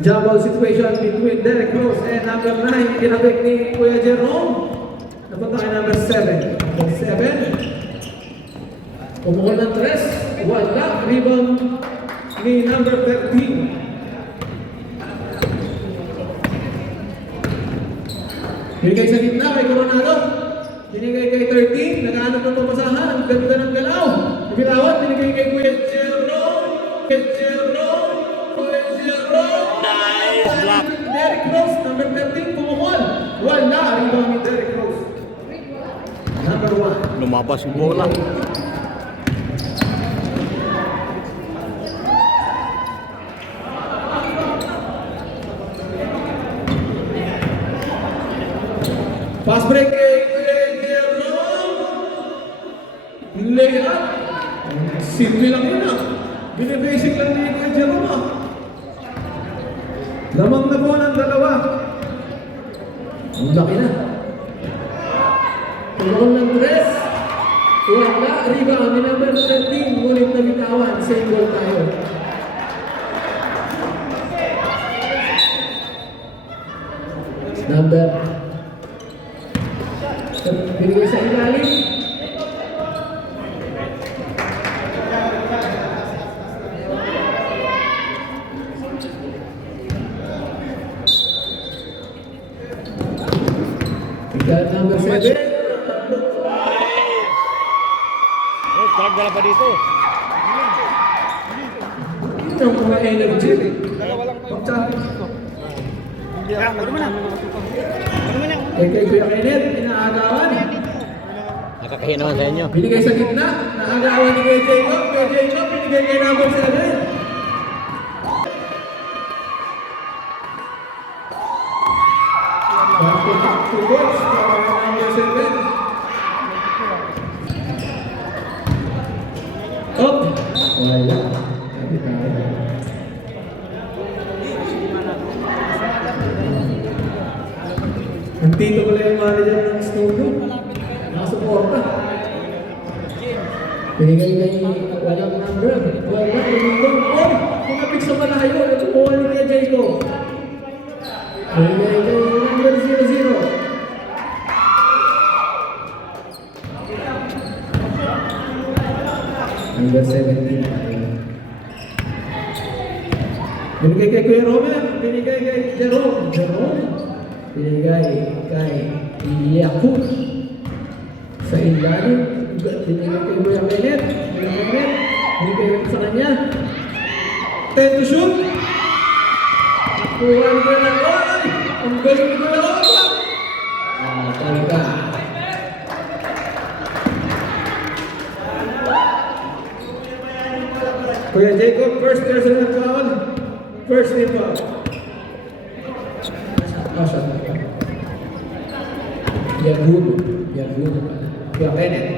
Jumble situation between Derek Rose and number 9. Kinabik ni Kuya Jerome. Napunta kay number 7. Number 7. Pumukol ng 3. Wala. Rebound ni number 13. Binigay sa gitna kay Coronado. Binigay kay 13. Naghahanap ng pumasahan. Ang ganda ng galaw. Bibitawan. Binigay kay Kuya Jerome. Kuya Jerome. Kuya Jerome. Nice block. Derek Rose. Number 13. Pumukol. Wala. Rebound ni Derek Rose. Number 1. Lumabas yung bola. Fast break kay Kuya Jerome. Layup. Simple lang yun ah. Binibasic lang ni Kuya Jerome ah. Lamang na po ng dalawa. Ang laki na. Tulong ng 3. Wala. Rebound ni number 13. Ngunit nabitawan. Same goal tayo. Number binigay sa ilalim. Tinggal number 7. Sarap wala pa dito. Ito ang mga energy. Pag-champion. Kay Kuya Kenneth, inaagawan. Nakakahiya naman sa inyo. Binigay sa gitna, naagawan ni Kuya Jacob. Kuya Jacob, binigay kay number 7. Back to goals para number 7. Up. Wala. Sabi tayo. Nandito ko lang yung manager ng studio. Nakasuporta. Binigay kay walang number. Wala. Oh! Kumapik sa malayo. Natukuha ni Kuya Jacob. Binigay kay number 00. Number 17. Binigay kay Kuya Romer. Binigay kay Jerome. Binigay kay Yakut sa ilalim. Binigay kay Kuya Kenneth. Binigay sa kanya. 10 to shoot. Nakuha ni Kuya Romer. Ang galing ni Kuya Romer. Talaga. Kuya Jacob, first personal foul. First team foul. Yaguno. Kuya Kenneth.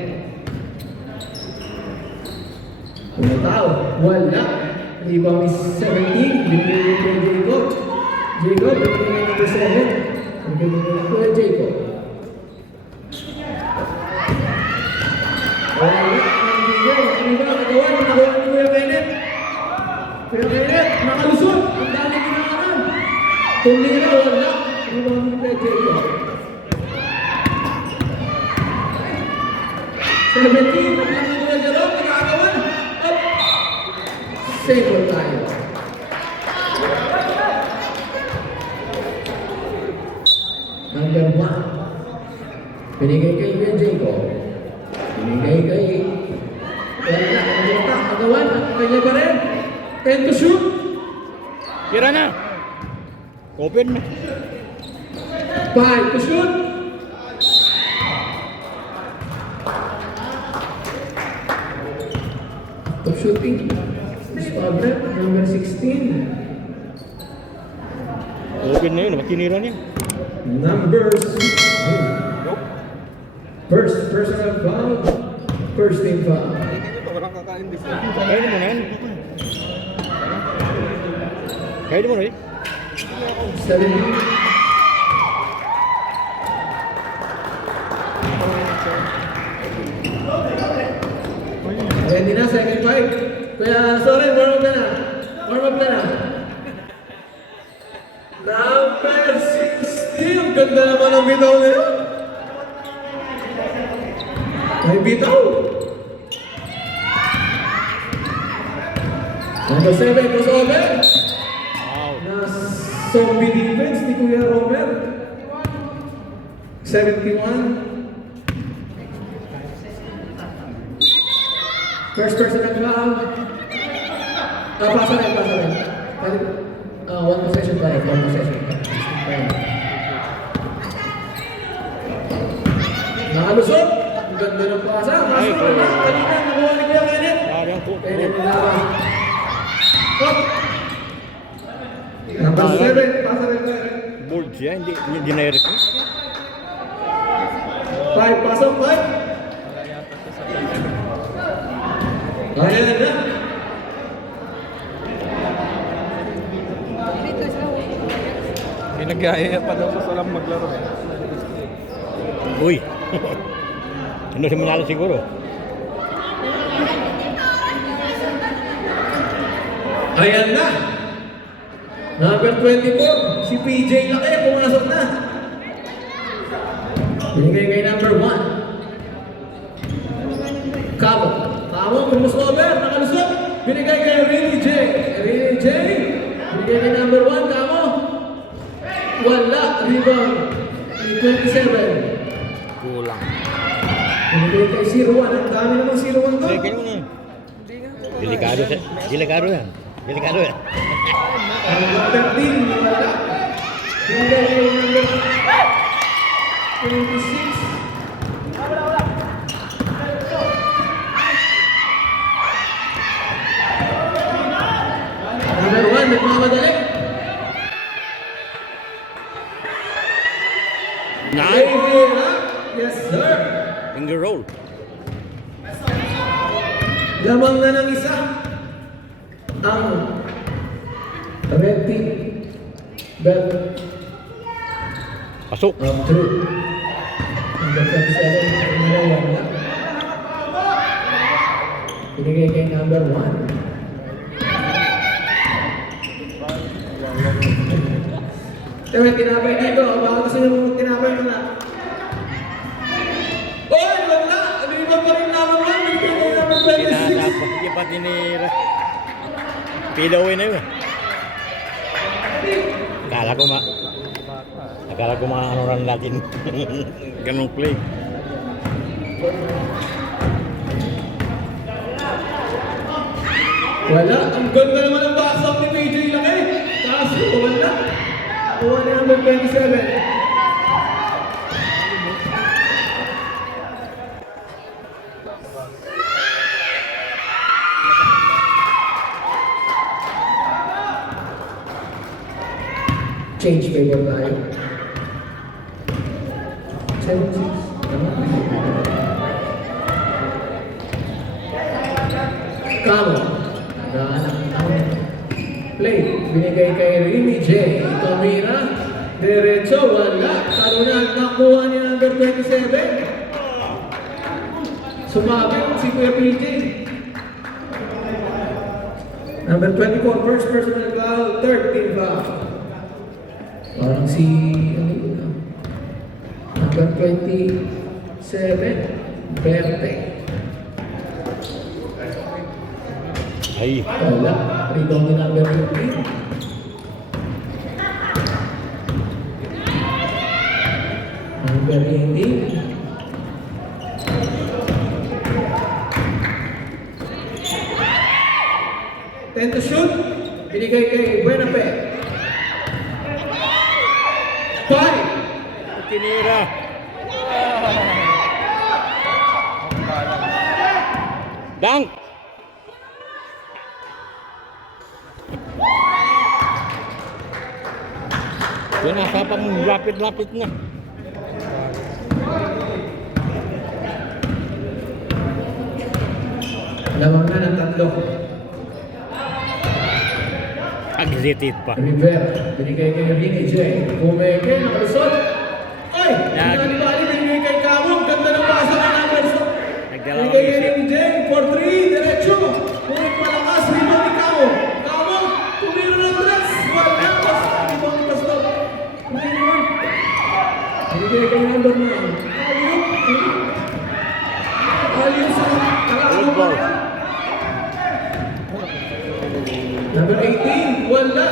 Pumatao. Wala. Rebound is 17. Binigay kay Jacob. Jacob, binigay kay 7. Binigay kay Kuya Jacob. Wala. Rebound. Nagawa ni Kuya Kenneth. Kuya Kenneth, nakalusot. Ang dami ginagawa. Tumira, wala. Rebound ni Kuya Jacob. 17, paglang ng Kuya Jerome, nagkakawan. Up! Save tayo. Number 1. Binigay kay Kuya Jacob. Binigay kay... Wala, nagkakawan. Kanya pa rin. 10 to shoot. Tira na. Open na. 5 to shoot. Top shooting. Discover, number 16. Open na yun. Matinira niya. Numbers. First personal foul. First team foul. Kaya mo na yan. Kaya mo na eh. 17. Ready na, second fight. Kuya, sorry, warm up na na. ganda naman ang bitaw na yun. May bitaw. Number 7, crossover. Wow. Na zombie defense ni Kuya Romer. 71. First person ang foul. Pasa rin. One possession pa rin. Nakalusot. Ang ganda ng pasa. Pasok na ba? Kanina, nakuha ni Kuya Kenneth. Parang po. Kenneth Nava. Hop! Number 7, pasa rin tayo. Bold siya, hindi dinirect. 5, pasok, 5. Ayan na. Pinag-iaya pa daw sa salam maglaro. Uy. Ano si Manalo siguro? Ayan na. Number 24, si PJ Laki, pumasok na. Binigay kay number 1. Cabo, crossover, nakalusot. Binigay kay Rini J. Binigay kay number 1, Cabo. Wala, rebound. 27. Kulang. Binigay kay 01, ang dami namang 01 doon. Kaya mo na. Delikado yan. Delikado yan. Number 13, wala. Binigay kay number 26. Number 1, nagmamadali. Nine. Yes, sir. Finger roll. Lamang na ng isa. Ang red team. Belt Pasok. of truth. Number 27, wala. Binigay kay number 1. Diba, tinapay dito. Baka gusto nyo mong tinapay mo na. Oy, wala! Ano iba pa rin naman lang? Binigay kay number 26. Kinadapat. Hindi pa tinira. Pilawin na yun. Akala ko ano rin natin. Ganong play. Wala. Ang ganda naman ang box up ni PJ Laki. Kaso, wala. Kuha ni number 27. Change favor tayo. 7-6. Kamo. Play. Binigay kay Rini J. Tomira. Diretso. Wala. Talunan. Nakuha ni number 27. Sumabit si Kuya PJ. Number 24. First personal foul. Third team foul. Parang si number 27, Berte. Ay. Wala. Rebound ni number 15. Number 18. Ten to shoot. Binigay kay Buenape. 5. Tinira. Dunk. Yan na, sapang lapit-lapit na. Lamang na ng tatlo. Exited pa. Rivera, binigay kay Rini J. Kumeke, nakalusot. Ay! Nalibali, binigay kay Kamo. Ganda ng pasa kay Namerso. Nagdalawa Binigay kay isip. Rini J. For 3, diretso. Ngunit malakas, rebound ni Kamo. Kamo, tumiro ng dress. Wala, rebound ni Pastor. number 9. Aliw sa Good ball. Number 18, wala.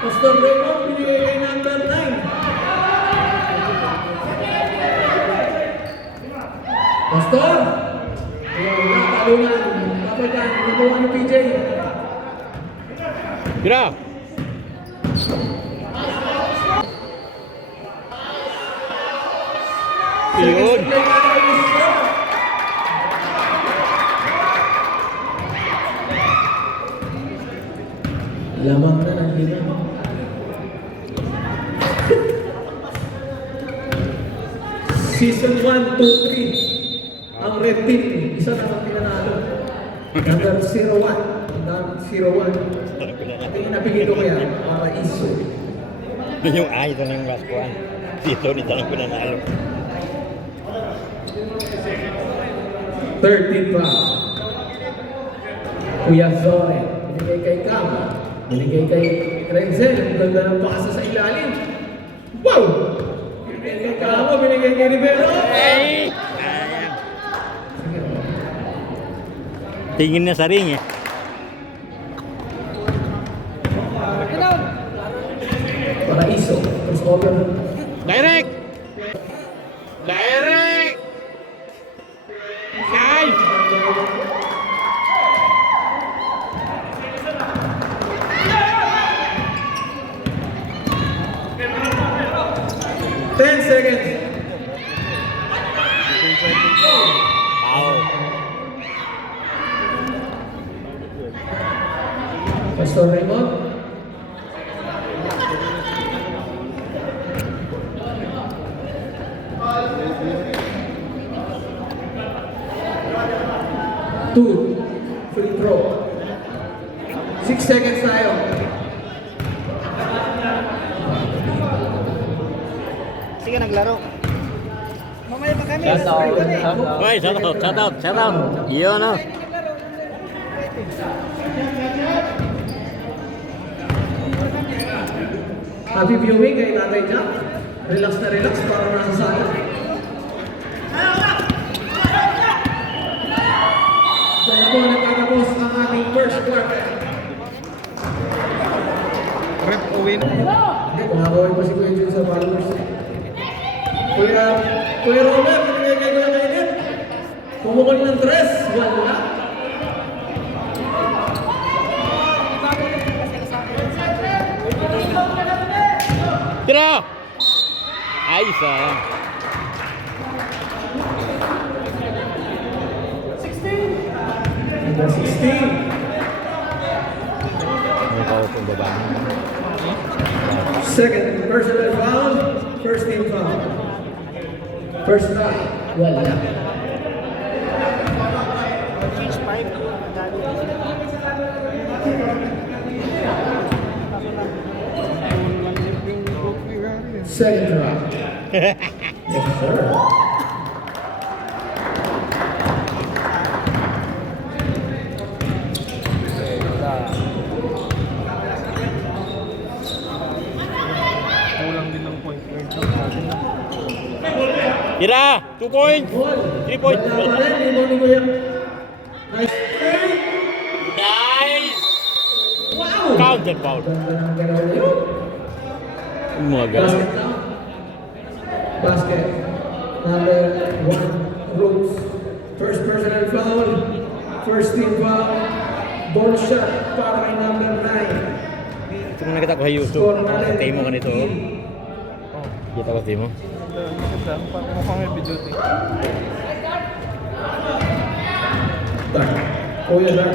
Pastor Raymond, binigay kay number 9. Pastor! Wala, talungan. Dapat yan, nakuha ni PJ. Tira. Yun. Lamang na ng hina. Season 1, 2, 3. Ang red team, isa na ang pinanalo. Number 01. Number 01. At yung napigil ko kaya, para iso. Yung ay, ito na yung last one. Dito, dito lang pinanalo. 13 pa. Kuya Zore, binigay kay Cam. Binigay kay Renzel, ang ganda ng pasa sa ilalim. Wow! Binigay kay Camo, binigay kay Rivero. Ay! Ayan. Tingin na sa ring eh. Paraiso, crossover. Direct! Direct! Nice! Ten seconds. Wow. Pastor Raymond. Two. Free throw. 6 seconds tayo. Sige, naglaro. Mamaya pa kami. Hoy, shout out, shout out, shout out. Yun o. Happy viewing kay Tatay Jack. Relax na relax para nasa sala. So po nagtatapos ang ating first quarter. Rep win. Hindi, kumakawin pa si Kuya Jun sa followers. Kuya Robert, binigay kay Kuya Kenneth. Pumukol ng tres, wala. Tira! Ayos ah. 16. May kawo pong baba. Second personal foul, first team foul. First try, wala. Second try. Yes, sir. Kulang din ng point guard sa atin. Tira! 2 points! Ball. 3 points! Wala pa rin, limon ni Kuya. Nice. Nice! Wow! Counter foul. Ganda ng galaw na yun. Yung mga galaw. Basket now. Basket. Number 1, Roots. First personal foul. First team foul. Ball shot para kay number 9. Ito na nakita ko sa YouTube. Score Sa natin. Timo ka nito. Kita ko Timo. Ganda. Mukhang heavy duty. Dark. Kuya Dark.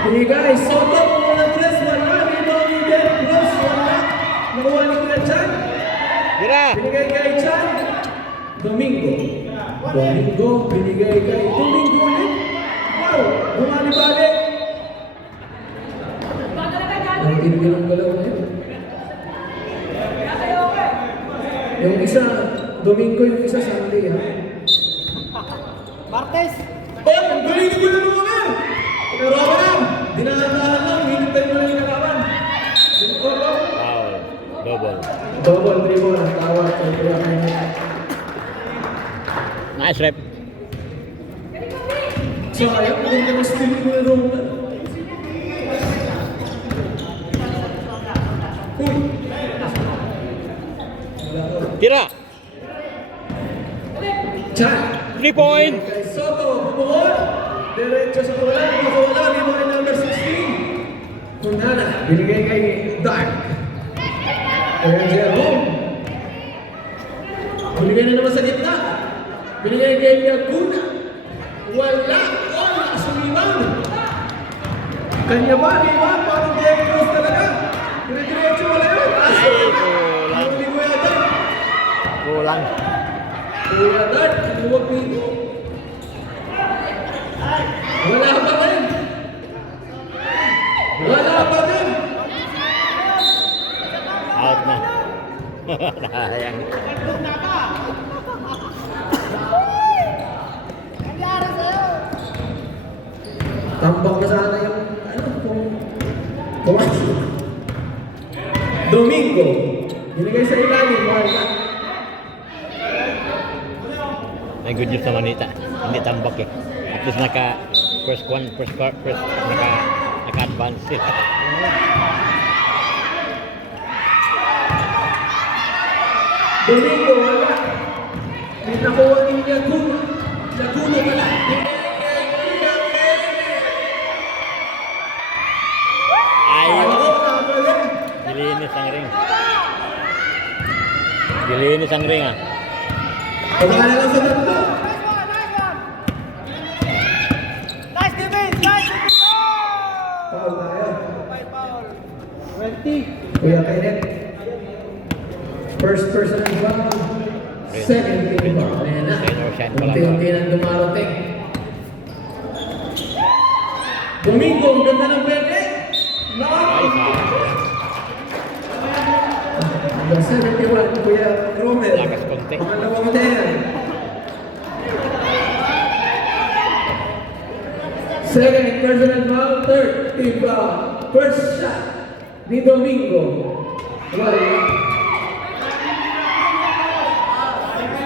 Hey guys, Soto, mga tres, wala. Rebound ni Derek Rose, wala. Nakuha ni Kuya Chan. Tira! Binigay kay Chan. Domingo. Domingo, binigay kay Domingo ulit. Wow, bumali-balik. Ang tinigil ng galaw na yun. Yung isa, Domingo, yung isa Sunday ha. Martes! Oh, ang galing ko na naman! Pero ako lang, dinadahan lang, hinintay mo lang yung kalaban. Oh, oh. Double. Double dribble ang tawag kay Kuya Kenneth. Nice rep. Sayang, kung ka na-steal mo na Roman. Uy! Tira! Chan! 3 point! Kay Soto, bumuhol. Diretso sa wala, makawala, dito kay number 16. Kunana, binigay kay Dark. Kaya Jerome. Binigay na naman sa gitna. Binigay kay Laguna. Wala. Wala. Sumiman. Kanya ba? Di ba? Parang Diego Cruz talaga. Dire-diretso wala yun. Ay, kulang. Hindi ko yata. Kulang. Kuya Dart, huwag dito. Wala pa rin. Wala pa rin. Out na. Sayang. Tambak na sana yung, kung Domingo. Binigay sa ilalim, wala. May good news naman nita. Hindi tambak eh. At least naka-advance sila. Domingo, wala. May nakuha ni Laguna. Laguna wala. Ayaw. Dilinis ang ring. Dilinis ang ring ah. Pagkala lang sa tatlo. Nice defense! Nice defense! Foul tayo. Foul. 20. Kuya Kenneth. First personal foul. Second team foul. Ayan na. Unti-unti nang dumarating. Domingo, ang ganda ng pwede. Ay, sayang. Number 71, Kuya Romel. Lakas konti. Pangalawang din. Second personal foul, third team foul. First shot ni Domingo. Wala.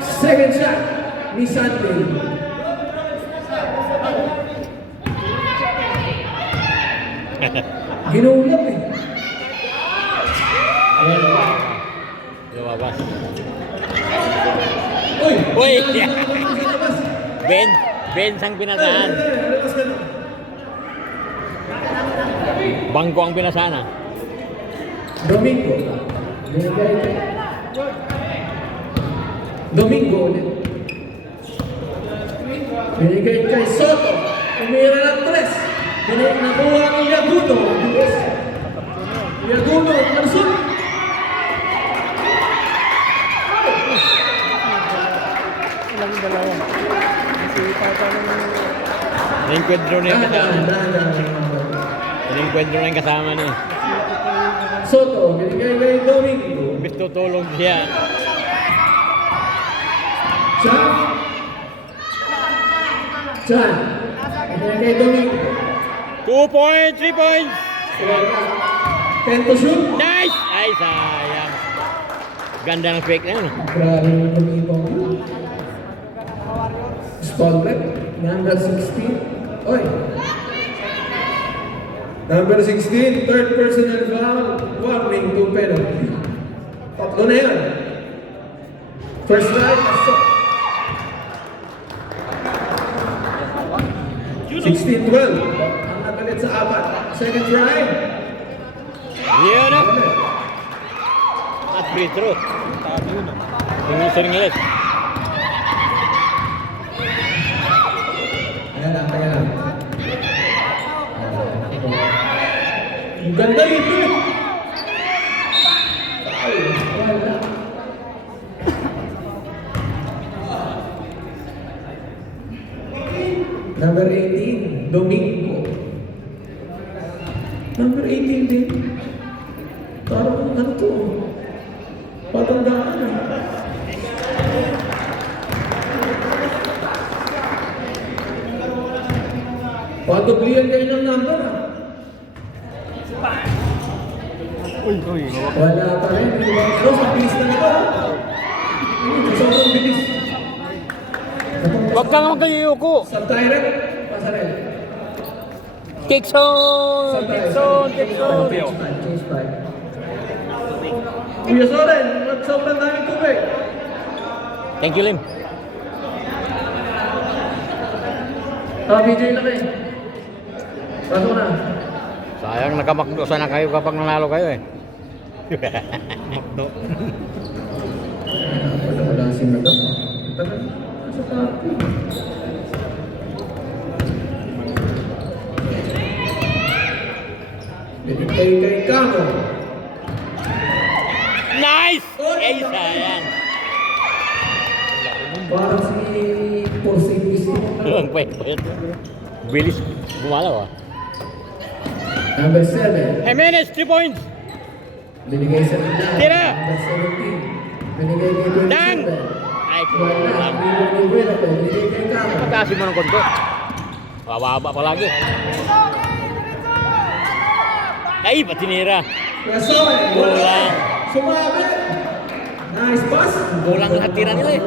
Second shot ni Sandy. Ginulat eh. Ayan, lumabas. Uy! Uy! Labas. Benz ang pinasahan. Labas ka na. Bangko ang pinasahan ah. Domingo. Domingo ulit. Binigay kay Soto. Umira ng tres. Nakuha ni Yaguno. Yaguno, Marsol. Ilang yung dalawa. Kasi pata ng... Ininkwentro na yung kasama. Ininkwentro na yung kasama niya. Soto, binigay kay Domingo. Gusto tulong siya. Chan. Binigay kay Domingo. 2 points, 3 points. 10 to shoot. Nice! Ay, sayang. Ganda ng fake na yun. Grabe yung Domingo. Spalding, number 16. Oy. Number 16, third personal foul. Warning, 2 penalty. Tatlo na yan. First right, assault. 16-12. Angat ulit sa apat. Second try. Yun na. At free throw. Tabi yun ah. Tingin sa ringlet. Kaya lang, kaya lang. Ang ganda rito eh. Ay, wala. Number 18, Domingo. Number 18 din. Parang ano to? Patandaan na. Patublihan kayo ng number ah. Uy, Wala pa rin. Rose, ang bilis na nito. Sobrang bilis. Huwag kang magkayuko. Sub-direct, pasarel. Kikson! Kikson! Kikson! Change five. Kuya Soren, sobrang daming tubig. Thank you, Lim. BJ lang eh. Pasok na. Sayang nakamakdo sana kayo kapag nanalo kayo eh. Wala si Madam. Tagal. Sa tapi. Kay Kamo. Nice! Eh, sayang. Parang si Porzingis. Ang pwede. Bilis gumalaw ah. Number 7. Jimenez, 3 points! Binigay sa ina. Tira! Number 17. Binigay kay 27. Dang! Ay, Wala. kulang. Binigay kay Kamo. Pagkasin mo ng konti. Bababa pa lagi. Ay, patinira. Rason. Kulang. Sumabi. Nice pass. Kulang lahat tira nila eh.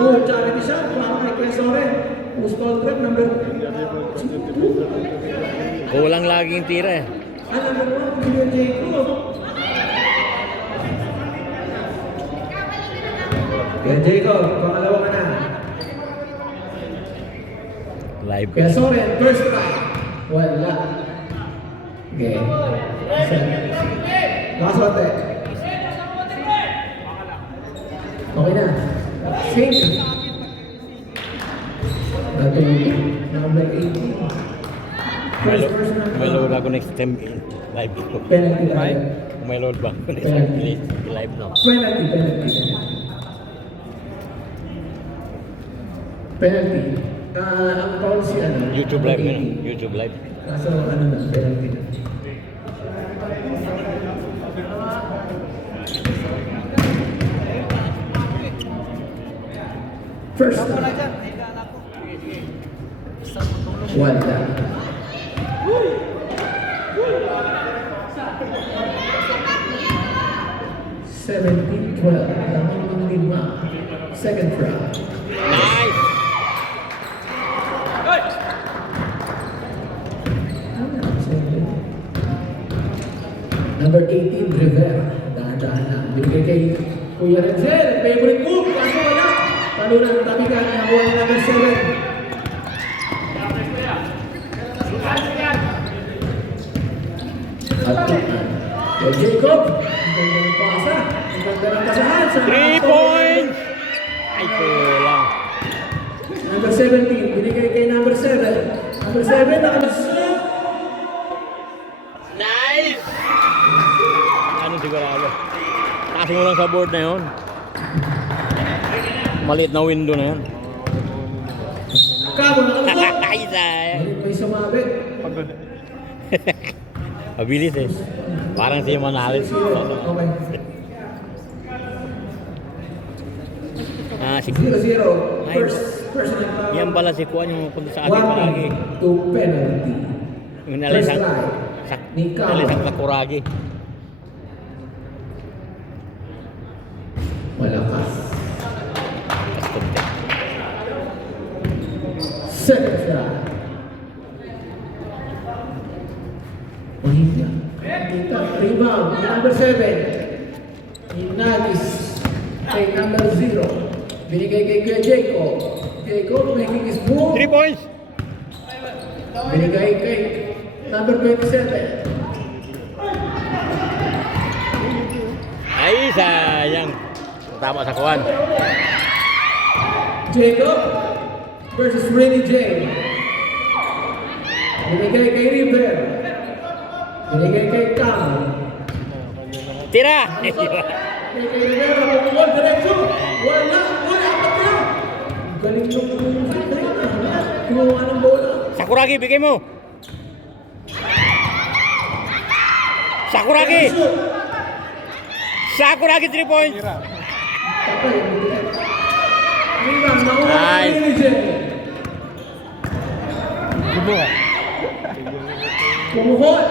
Oh, charity shot. Para kay Quesoren. Post contract number 2. Kulang laging tira eh. Number 1. Junior Jacob. Kaya Jacob, pangalawa ka na. Live. Quesoren, first try. Wala. Okay. Last one, okay na. Sink. Natulog. Number 18. First na. May load ako next time live ko. Penalty tayo. May load ba ako next time live no? Penalty. Penalty. Ang foul si ano? YouTube live yun. YouTube live. Kaso ano na, penalty na. First down. One down. Seventeen, 12. Lamang lima. Second round. Nice! Number 18, Rivera. Dahan-dahan lang. Binigay kay Kuya Renzel. Favorite move. Kaso wala. Talunan. Tabigan. Nakuha ng number 7. At tukan. Kay Jacob. Ang ganda ng pasa. Ang ganda ng kasahan. 3 points! Ay, kulang. Number 17. Binigay kay number 7. Number 7. Nakalusot. Nice! Ano sigurado? Taas mo lang sa board na yun. Maliit na window na yun. Kamo. Nakalusot. Ay, sayang. May sumabit. pagod. Mabilis eh. Parang siya manalis. Okay. Ah, si 0-0. Ay. First personal foul. yan pala si Kuan yung punta sa atin palagi. 1 to penalty. Yung First nalisang try. Ni Kamo. nalisang Sakuragi. Malakas. Custom tech. Second try. Mahina. Mahina. Rebound. Number 7. Inagis. Kay number 0. Binigay kay Kuya Jacob. Jacob making his move. 3 points! Binigay kay number 27. Ay, sayang. Tama sa Kuan. Jacob versus Rennie J. Binigay kay River. Binigay kay Cam. Tira! Binigay kay Rivera. Pumukol diretso. Wala. Apat na. Galing nung kumuha ng bola. Sakuragi, bigay mo! Sakuragi! Sakuragi, 3 points! Patay. Rebound. Nakuha kay Nice. Rennie J. Gulo Pumukol.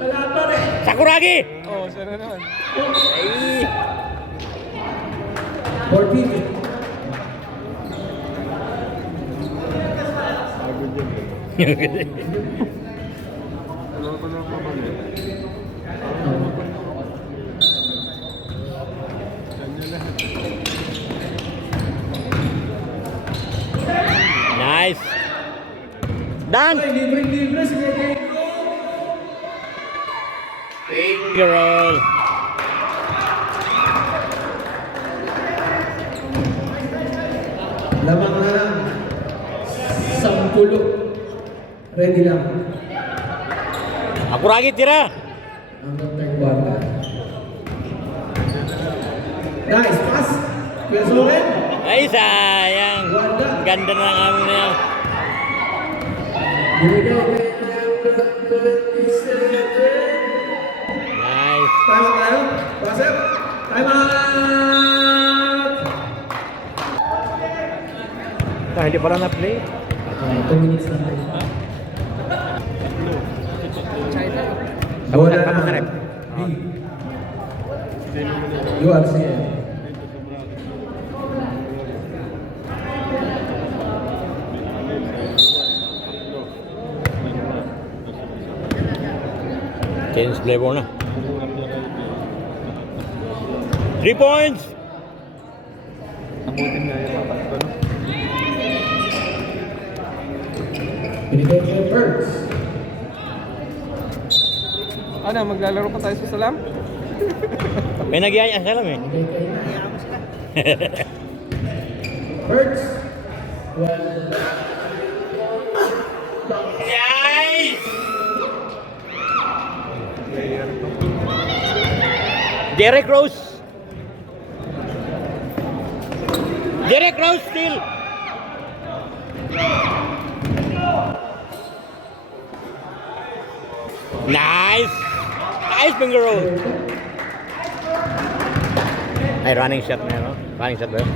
Wala pa rin. Sakuragi! Oh, 7 na naman. Ay! 14. Wala ko na pabalik. Kanya lahat. Nice! Dunk! Ay, libre-libre. Sige, kay Finger roll! lamang na lang. 10. Ready lang. Ako lagi tira! Hanggang third quarter. Nice pass. Kuya Soren. Ay, sayang! Wanda. Ganda na ng amin na yan. Binigay kay number 27. Nice! Time out tayo. Pasep. Time out. Hindi pala na-play. 2 minutes na tayo. Abot Wala na, abot na na. rep. URCL. Change flavor na. 3 points! Abutin nga yung mga tatlo. No? Binigay kay Perks. Ano, maglalaro pa tayo sa salam? May nagyaya sa alam eh. Binigay kay Perks. Wala. Nice! Player to. Derek Rose! Derek Rose still! Nice! Nice finger roll! Ay, running shot na yun, no? Running shot ba yun?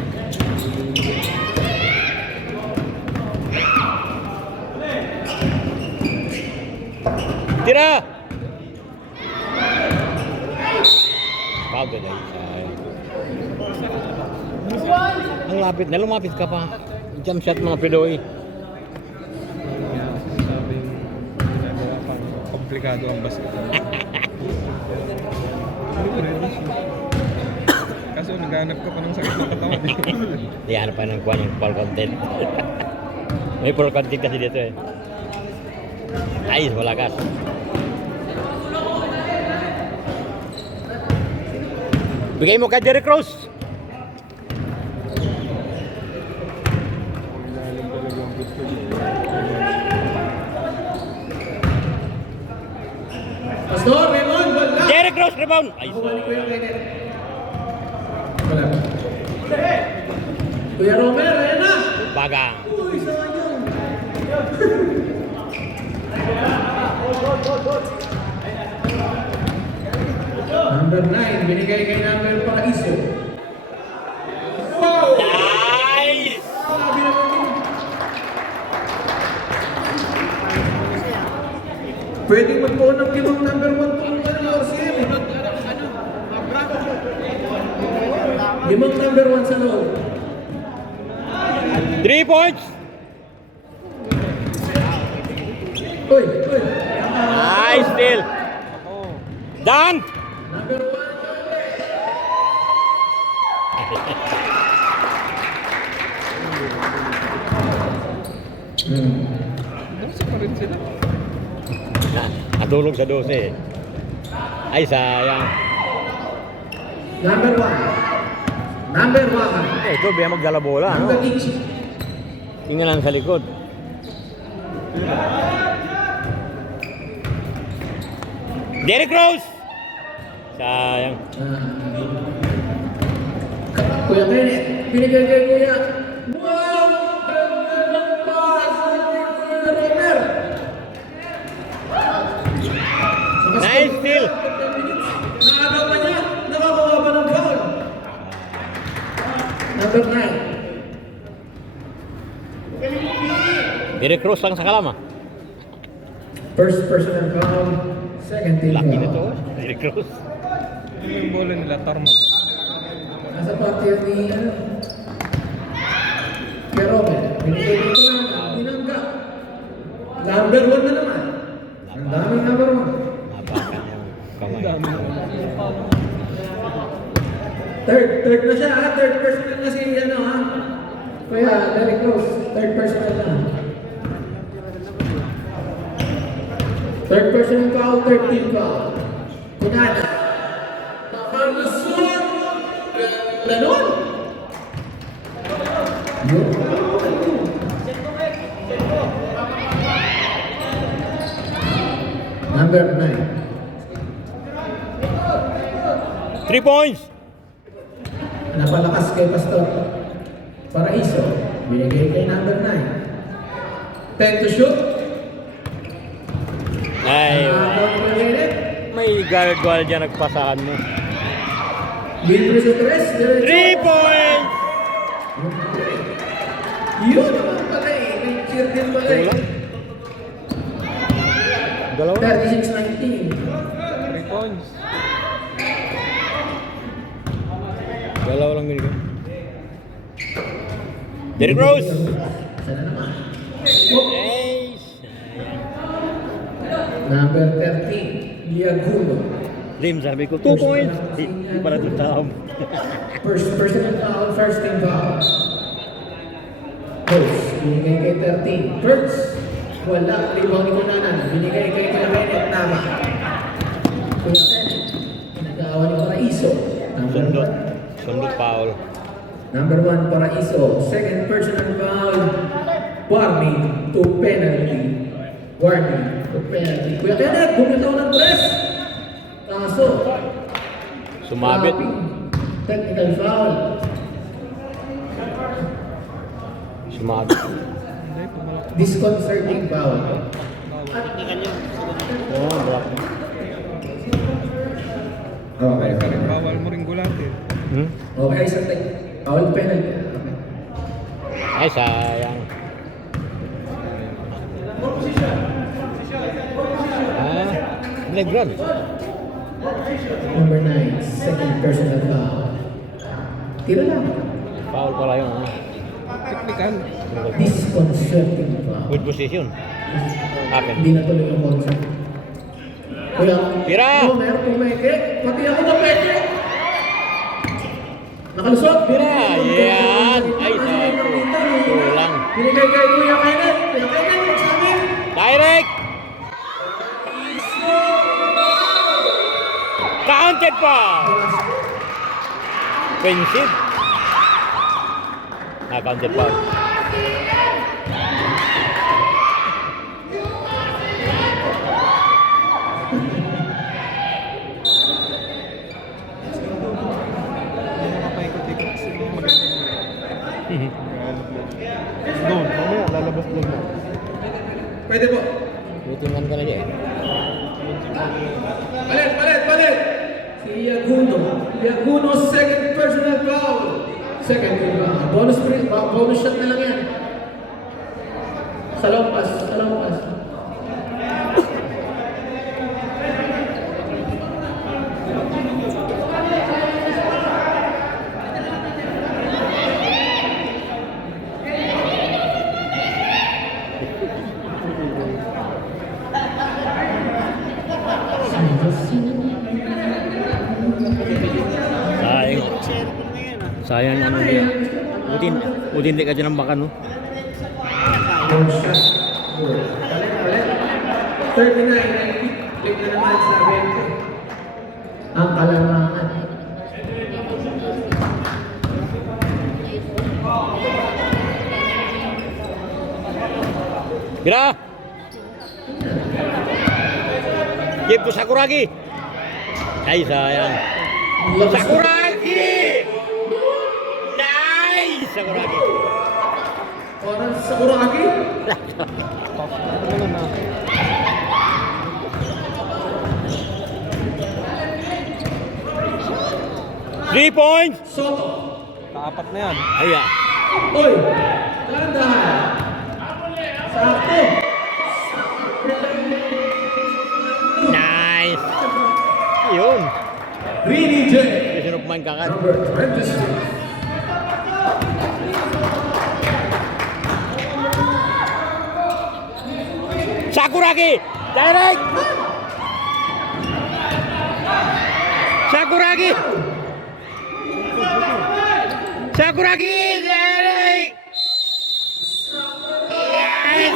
Tira! Pagod ay ang lapit na, lumapit ka pa. Jump shot mga Pidoy. Sabing ginagawa pang komplikado ang basketball. Kaso naghanap ka pa ng sakit ng katawan. Di ano pa ng kuha ng ball content. May ball content kasi dito eh. Ayos, malakas. Bigay mo kay Derrick Rose. Ilalim talaga ang gusto niya. Pastor, Raymond, wala. Derrick Rose rebound. Ay, Bumalik ko yung kanya. Wala. Kuya Romer, ayan na. bagang. Uy, saan yun? Number 9, binigay kay number Paraiso. Wow! Nice! Sabi naman yun. Pwede magbuo ng limang number 1 kung ano yung RCM. Limang number 1 sa loob. 3 points! Uy, uy. Nice steal! Dunk! Number 1. Dose pa rin sila. Natulog sa 12 eh. Ay, sayang. Number 1. Number 1. Eh, ito, biya magdala bola, Number no? 8. Tingnan lang sa likod. Derrick Rose! Sayang. Kuya Kenneth, binigay kay Kuya. Wow! Ganda ng pass ni Kuya Romer. Nice steal! Naagaw pa niya. Nakakuha pa ng foul. Number 9. Derrick Rose lang sa kalama. First personal foul. Second team Laki na to. foul. Derrick Rose. Ano yung bola nila? Tarmac. Nasa parte yan ni, ano? Pero, binigay dito na, binangga. Number 1 na naman. Ang daming number 1. Napakan yung kamay. Third na siya, ha? Third personal na si, ano, ha? Kaya, Derek Rose, third personal na. Third personal foul, third team foul. Kunada. Nakalusot! Ganon! Yun. Number 9. 3 points! Napalakas kay Pastor Paraiso. Binigay kay number 9. 10 to shoot. Ay, Nakakapagpalit. may guard dyan nagpasahan mo. Libre sa tres. 3 points! Yun naman pala eh. May cheer din pala eh. Dalawa? 36-19. 3 points. Dalawa lang binigay. Derrick Rose! Sana naman. Ay, sayang. Number 13. Liaguno. Lim, sabi ko, 2 points! Di pala ito tao. First personal foul, first team foul. Rose. Binigay kay 13. Kurtz. Wala. Rebound ni Kunanan. Binigay kay Bennett Nava. Kuya Bennett. Pinagawa ni Paraiso. Number Sundot. 1. Sundot foul. Number 1, Paraiso. Second personal foul. Warning to penalty. Warning to penalty. Kuya Kenneth, bumitaw ng press. Kaso, Sumabit. tapping. Technical foul. Sumabit. Hindi, pumalak. Disconcerting foul. Oo, black. Okay, okay. Bawal mo rin gulatin. Hmm? Okay, sa foul penalty. Okay. Ay, sayang. Ah, Lebron. Number 9, second personal foul. Tira lang. Foul pala yun. Ano? Technical. Disconcerting foul. Good position. Happen. Hindi na tuloy yung concept. Kuya, Tira! meron pumeke. Pati ako pumeke. Nakalusot. Tira! Yan! Ay, sapo. Kulang. Binigay kay Kuya Kenneth. Kuya Kenneth, magsabi. Direct! Counted pa! Offensive. Counted pa. Nakapaikot-ikot kasi maganda. Doon, mamaya lalabas doon na. Pwede po. Butingan ka na niya eh. Palit. Si Yaguno. Yaguno, second personal foul. Second foul. Bonus shot na lang yan. Sa long pass. Sayang ano niya. Buti hindi ka dyan ang baka, no? Bonus shot. Palit. 39. Click na naman sa 20. Ang kalamangan. Gira! Give to Sakuragi! Ay, sayang. Sakuragi! Nice! Sakuragi! Orang sa Kuraki. Ano na? 3 points! Soto. Kaapat na yan. Aya. Oy! Dahan-dahan. Sakto. Nice! Yun. Rini J. Kasi nung kumain ka kan. Number 26. Sakuragi! Direct! Sakuragi! Sakuragi! Direct! Yes!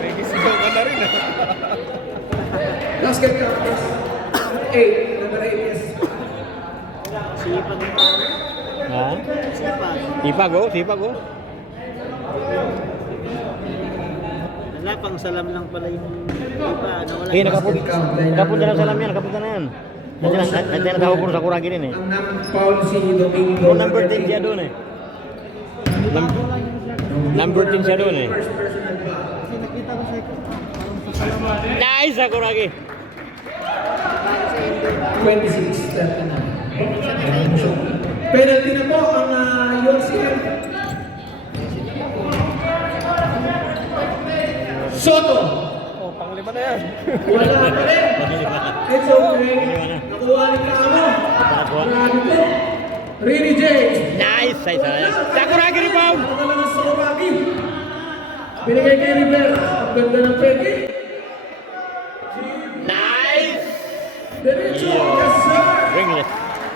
May gisigaw ka na rin ah. Last game counters. 8. Number 8 is Sipag ng tao. Ha? Sipag. Sipag oh, sipag oh. Wala, pang salam lang pala yung iba. Nawala. Eh, nakapunta na sa salam yan, nakapunta na yan. Nandiyan na tawag ko sa Sakuragi din eh. ang Paul C. Domingo. Oh, number 10 siya doon eh. Number 10 siya doon eh. First personal foul. Kasi nakita ko sa ito. Parang sa salam. Nice Sakuragi! 26-39. Penalty na po ang UCM. Soto. Oh, panglima na yan. Wala pa rin. It's okay. Nakuha ni Kamo. Marami po. Rini J. Nice! Sakuragi rebound! Ano ka lang ang Sakuragi? Binigay kay Rivera. Ang ganda ng peke. Nice! Diretso. Yes, sir. Ringless.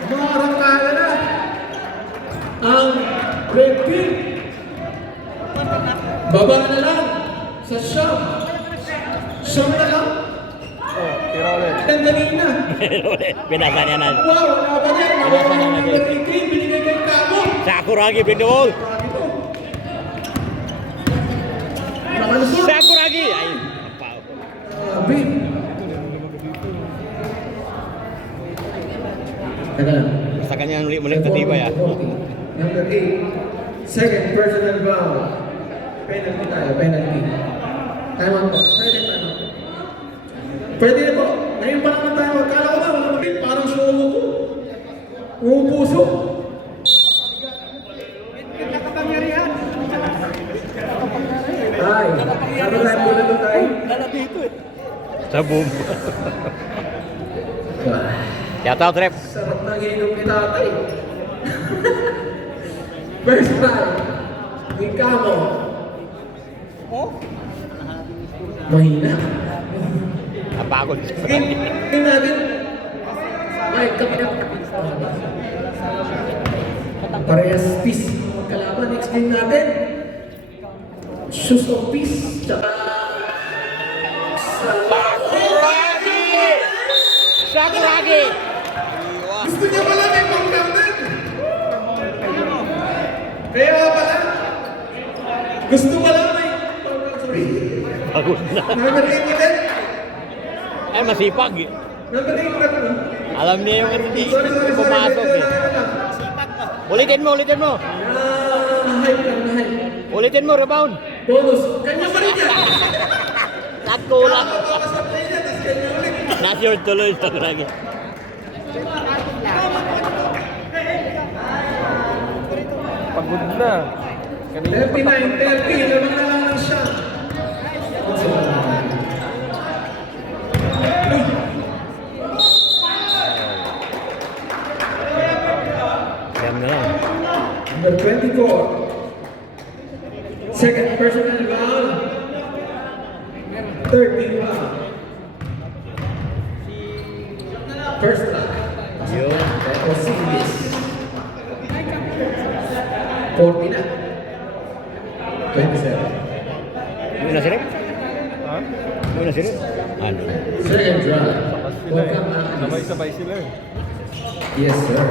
Umarangkala na ang red team. Baba na lang sa Sham. Sham na lang. Oh, tira ulit. Ang kanina. Pinasa niya na. Wow, wala pa rin. Nakuha ng number 18. Binigay kay Kamo. Sakuragi bring the ball! Grabe to. Nakalusot. Sakuragi! Ay, pao. Grabe. Teka lang. Sa kanya muli katibay ah. Number 8. Second personal foul. Penalty tayo, penalty. Time out po. Pwede na. Pwede na po. Ngayon pa naman tayo. Kala ko ba, wala naman parang show ko. Puso. Ay, ano tayo muna doon tayo? Sa boom. Shout out rep. Sarap na ginom ni tatay. First try. Ni Kamo. Mahina. Napagod. Tingnan natin. Ay, kapit. Parehas peace. Kalaban, next game natin. Shoes of peace. Tsaka... Sakuragi! Sakuragi! Gusto niya pala may pang-garden. Kaya pala. Gusto pala may pang-garden. Pagod na. Number 8 ulit. Ay, masipag. Number 8 ulit. Alam niya yung hindi Sorry. pumasok eh. Ulitin mo, ulitin mo. Hype lang, hype. Ulitin mo, rebound. Bonus. Kanya pa rin yan. Nagkulang. Nakakasabay niya, tapos kanya ulit. Nasure tuloy, Sakuragi. Pagod na. Kanina 39-30. Laban na lang ng shot. Kaya na lang. Number 24. Second personal foul. 13 foul. First foul. Yun. Tapos Silis. 40 na. 27. Yung na sirip? Ha? Yung na sirip? Ano? Second drive. Sabay sila eh. Huwag kang aalis. Sabay-sabay sila eh. Yes, sir.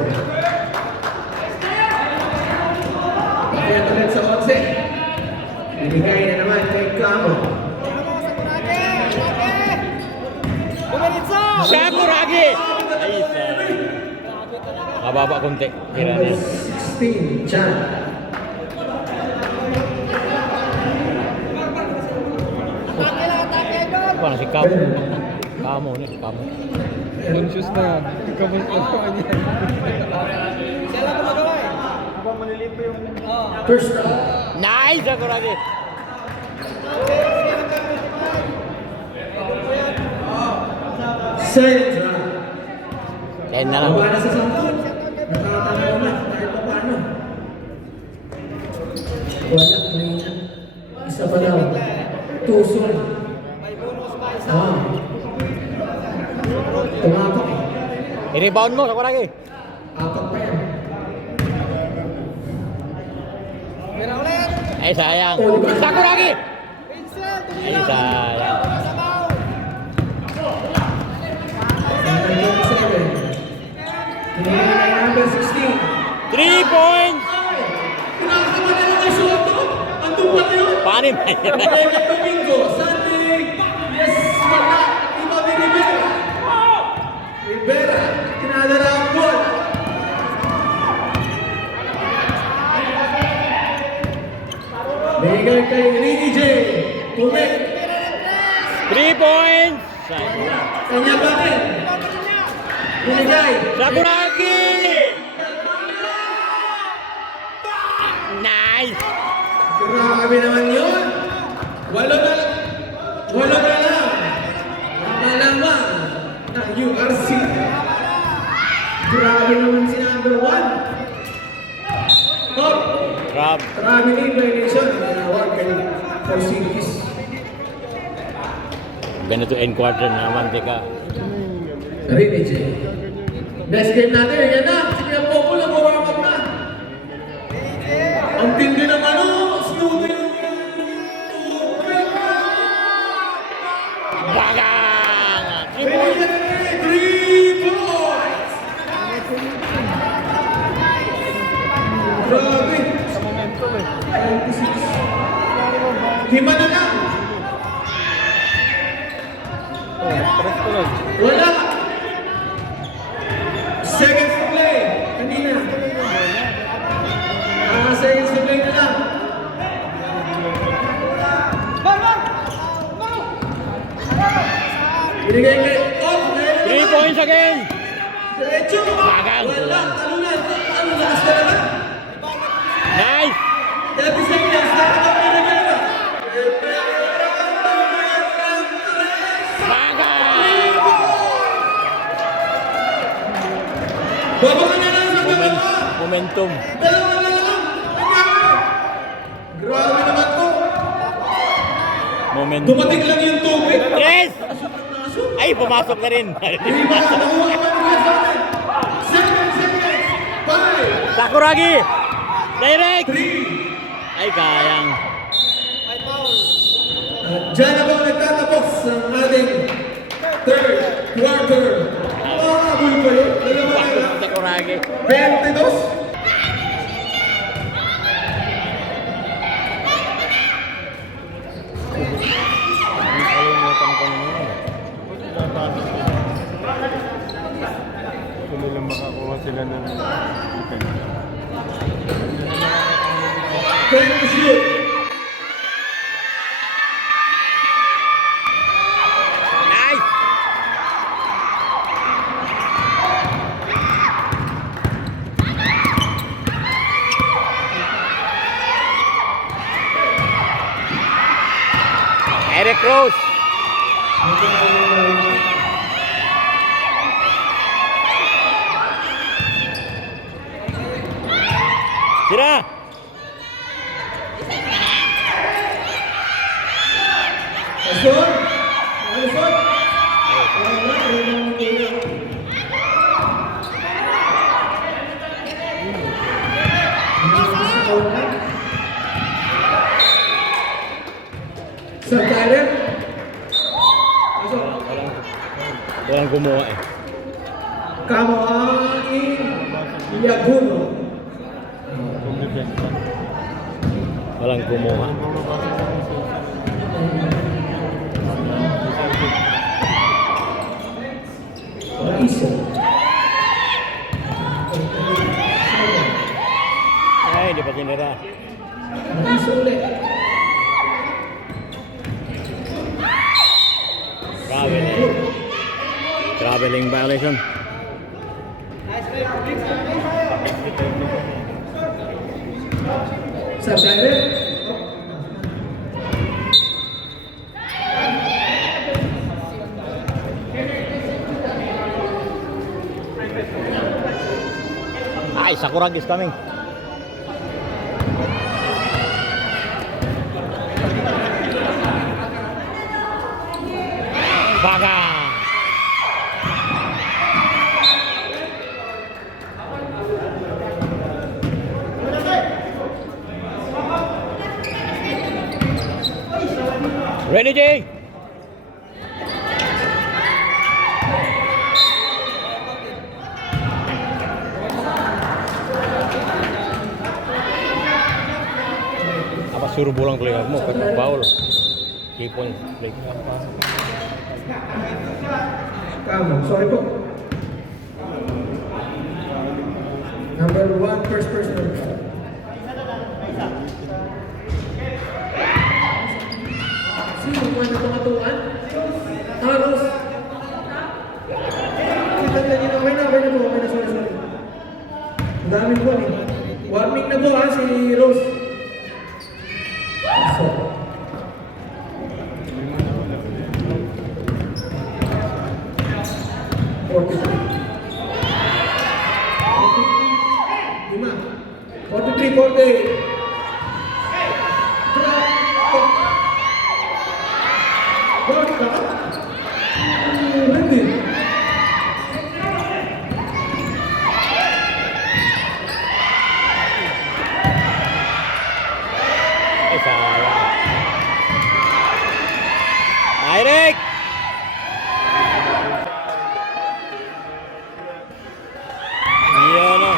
Bakit ulit sa 11. Binigay na naman kay Kamo. Sakuragi! Ay, isa. Mababa konti. Tira Number niya. 16, Chan. Paano si Kamo? Kamo na, si Kamo. Conscious na yan. Kamusta ka niya? First round. Nice, Sakuragi! Silence na. Kaya na lang. Baba na sa 10. Nakakatanaw na kahit pa paano. Wala na yan. Isa pa daw. Tuson. Tumapak eh. I-rebound mo, Sakuragi. Apak pa yan. Ay, sayang. Oh, diba? Sakuragi! Ay, sayang. Number 16. 3 points! Kinakama na lang kay Soto. Andun pa na yun. Paano ba yan? Kaya Domingo, Sunday. Yes, wala. Iba ni Rivera. Rivera, kinadala ang ball. Bigay kay Ricky J. Kumik. 3 points! Sayang. Kanya pa rin. Binigay. Sakuragi! Nice! Grabe naman yun. Walo na lang. Malamang ng URC. Grabe naman si number 1. Oh, Grab. traveling violation. Tinawag kay Porzingis. Ganito end quarter naman, teka. Rinig eh. Best game natin, yan na. Sige ang Popo na, warm up na. Ang tindi ng ano, snooty. Bagang! 3 3 points! points! Grabe. Sa momentum eh. 26. Hima na lang. Oh, press ko lang. Wala. Seconds to play. Kanina. Seconds to play na lang. Binigay kay off. 3 points again! Diretso. Bagang. Wala. Ano na? Ano lakas na naman? Nice! 30 seconds. Nakakapag binigay na. Bagang! Babaka na lang sa dalawa. Momentum. Dalawa na lang. Nangyari. Grabe naman to. Momentum. Dumating lang yung tubig. Tres! Nasok. Ay, pumasok na rin. Hindi ba? Nakuha pa nila sa akin. 7 seconds. 5. Sakuragi! Direct! 3. Ay, kayang. Diyan na po nagtatapos ang ating third quarter. Habol pa yun. Dalawa na lang. Sakuragi. 22. Nakalimutan ko na yun. Tuloy lang makakuha sila ng defense. Thank you, shoot. Nice! Eric Rose. Tira. Aston. Aston. Sa Tyler. Walang gumawa eh. Kamoani Yaguno. Kung defense pa. Walang gumawa. Iso. Ay, di pa tinira. Iso ulit. Traveling violation. Sa Tyler. Ay, Sakuragi is coming. Baga! Ready, Jay? Apa suruh pulang player mo? Foul. Key point break. Tama, sorry po. Number 1, first personal foul. Sino po na tumatuan? Aros. Kita nila nyo, okay na po, sorry. Ang dami po eh. Warming na po si Rose. So, Lima. 43, 40. Bakit ka? Hindi. Ay, sayang. Direct! Yan na.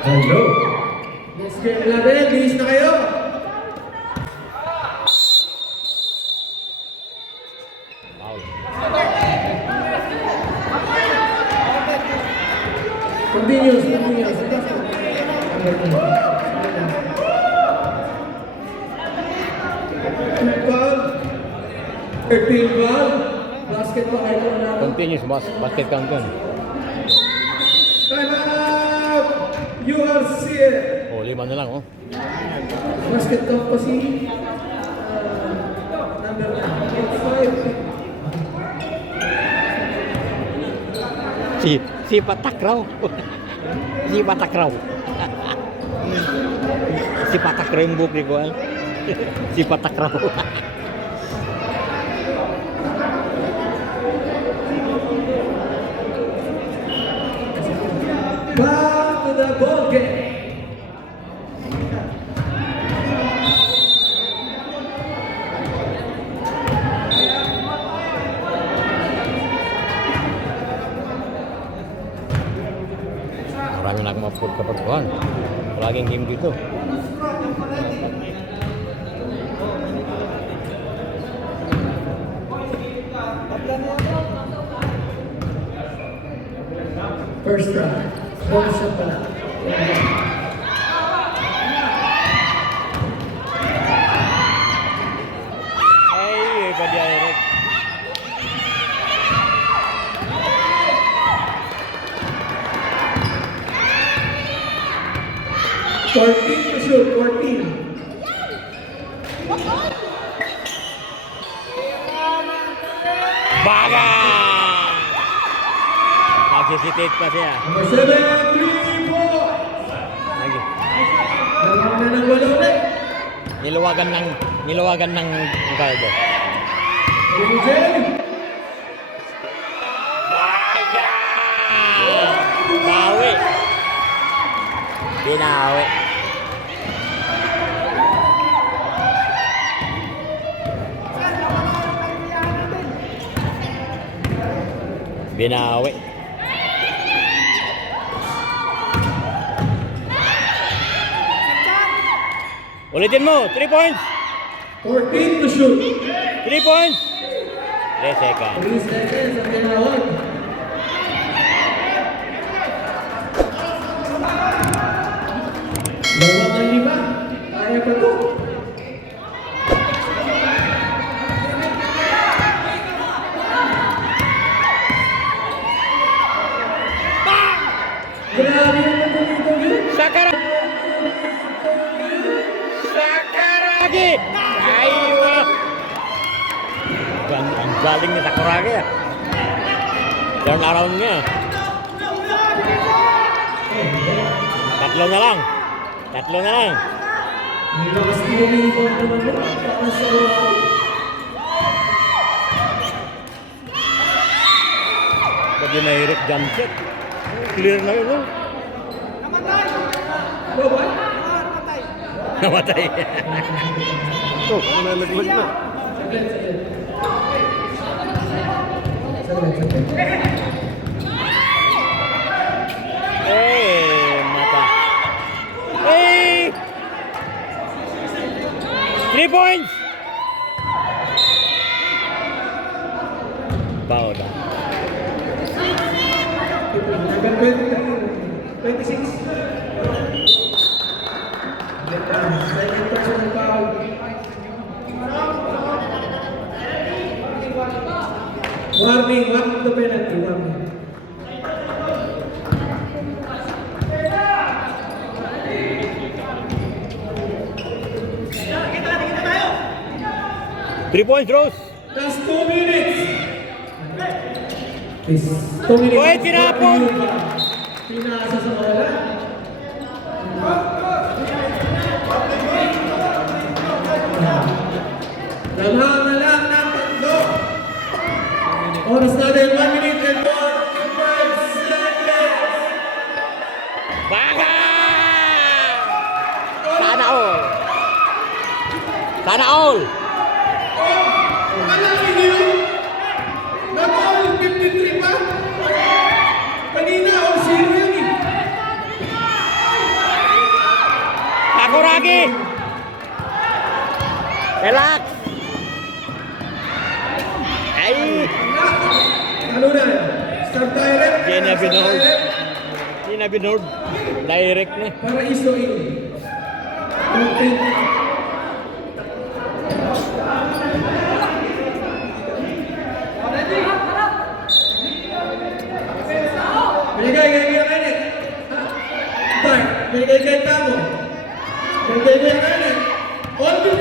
Hello. Next game natin, bihis na kayo. Foul. Continuous. Foul. 13 foul. Basketball kayo na natin. Continuous basket count yun. Time out! URC! Oh, 5 na lang, oh. Basket count pa si number 5. Si Patakraw. Si Patakraw. Si Patakraw yung buhok ni Kuan. Si Patakraw. Back to the ball game. Marami na akong mapod kapag Kuan. Palaging game dito. First try. Bonus shot pala. Ay, iba direct. Fourteen to shoot. 14. Baga! Nagsisitate pa siya. Number 7, 3 points. Lagi. Dalawa na ng walo ulit. Nilawagan ng cargo. Jay. Bawi. Binawi. Binawi. Ulitin mo, 3 points. 14 to shoot. 3 points. 3 seconds. 3 seconds ang tinawag. Dalawa ng 5. Kaya pa to. Grabe yung dito yun. Sakaragi! Aywa! Galing ni Sakuragi ah. Turn around niya. Tatlo na lang. May lakas din yung uniform naman mo. Para sa Pwede na Eric jump shot. Clear na yun, oh. Bawal? Namatay. Oh, nalalaglag na. Mata. Hey! 3 points! Foul na. Number 26. Second personal foul. Warning, warning to penalty, warning. Three points, Rose. That's 2 minutes. Please, 2 minutes. Oy, tinapon! Pinasa sa wala. Lamang na lang ng tatlo. Oras natin, 1 minute and 45 seconds. Baga! Sana all. Sana all. Alam niyo, nag-all 53 pa. Kanina, all zero yan eh. Sakuragi! Relax! Ay! Ano na? Start direct. Gina Binord. Gina Binord. Direct na. Para isuin. Okay. Binigay kay Kenneth. Bye. Binigay kay Tamo. Binigay kay Kenneth. All 53.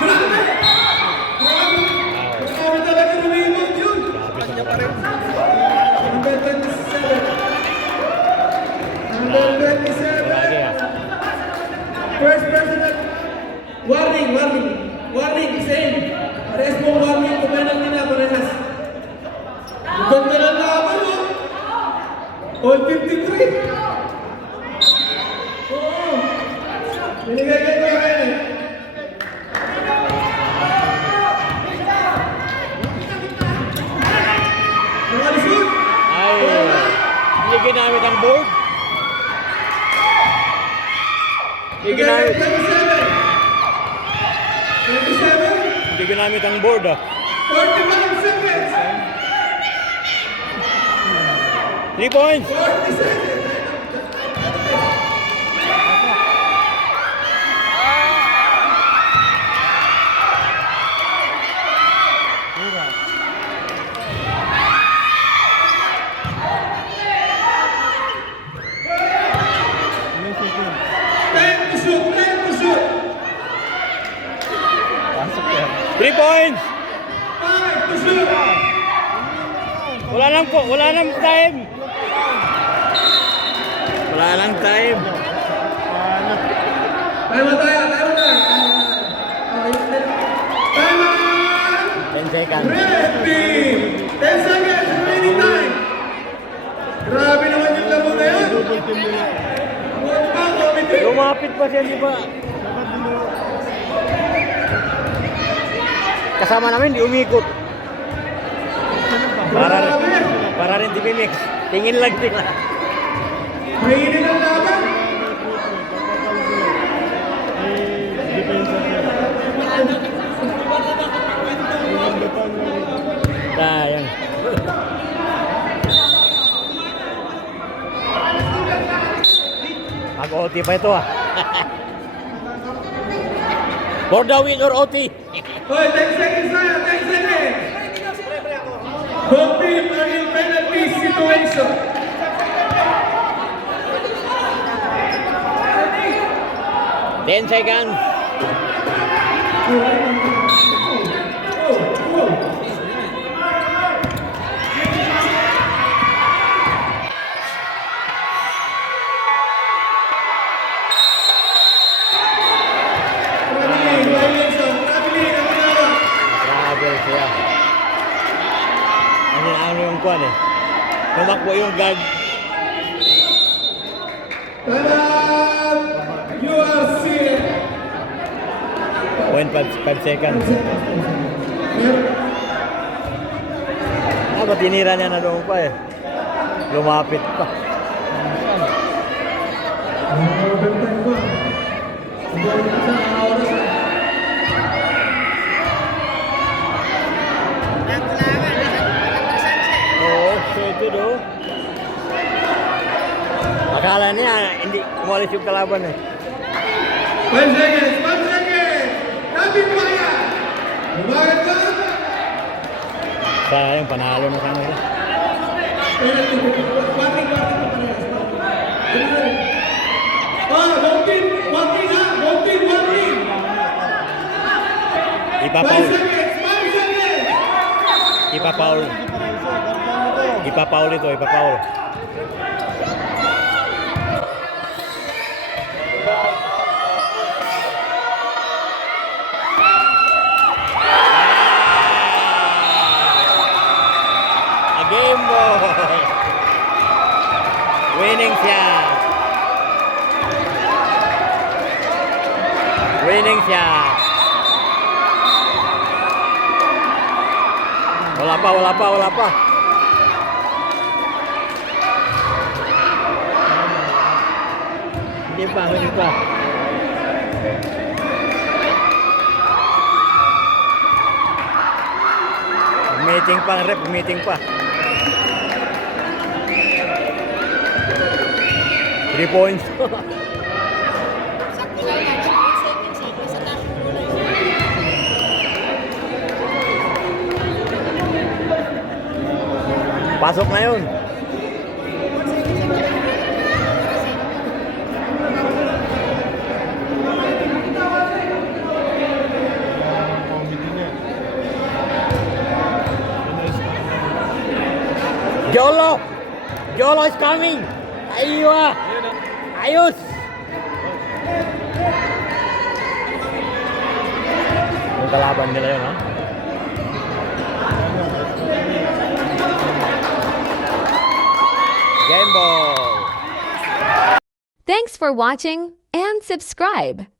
Grabe! Grabe talaga lumimot yun. Kanya pa rin. Number 27. Number 27. Sakuragi ah. First personal. Warning, warning. Warning, same. Parehas mong warning kung may nang nila, parehas. Ang ganda ng laban mo. All 53. Oo. Binigay kay Kenneth. Nakalisod. Ay! Hindi ginamit ang board. Hindi ginamit. 27. Hindi ginamit ang board ah. 45 seconds. 3 points. 40 seconds. Ilang second? 10 to shoot, 10 to shoot. Pasok yan. 3 points. 5 to shoot. Wala lang time. Wala lang time. Paano? Time tayo, time tayo. Okay, time out. 10 seconds. Ready. 10 seconds, remaining time. Grabe naman yung laro na yan. Double team nila. Huwag pa, committee. Lumapit pa siya, di ba? Dapat dito. Kasama namin, di umikot. Grabe. Para rin di mimix. Tingin lang sila. Mahinin ang laban. Depensa niya. Ilang depan na rin. Sayang. Mag-OT pa ito ah. For the win or OT. Hoy, 10 seconds tayo, 10 seconds. Both team are in penalty situation. 10 seconds. Travel siya. Ano yung kwan eh. Tumakbo yung guard. Tanab! You are seeing. 0.5 seconds. Ba't tinira niya na doon pa eh. Lumapit pa. Overtime pa. Hanggang isang oras na. Oo, suited oh. Akala niya, hindi umalis yung kalaban eh. 5 seconds! 5 seconds! David Maya! Lumagat ka! Sayang, panalo na sana sila. Wating pa parehas. Wating ha! Wating! Ipapaul. 5 seconds! 5 seconds! Ipapaul. Ipapaul ito, ipapaul. A game ball. Winning shot. Winning shot. Wala pa. Hindi pa. Meeting pa. 3 points. Pasok na yun. Jolo is coming. Ayos. Yung kalaban nila yun, ha? Game ball. Thanks for watching and subscribe.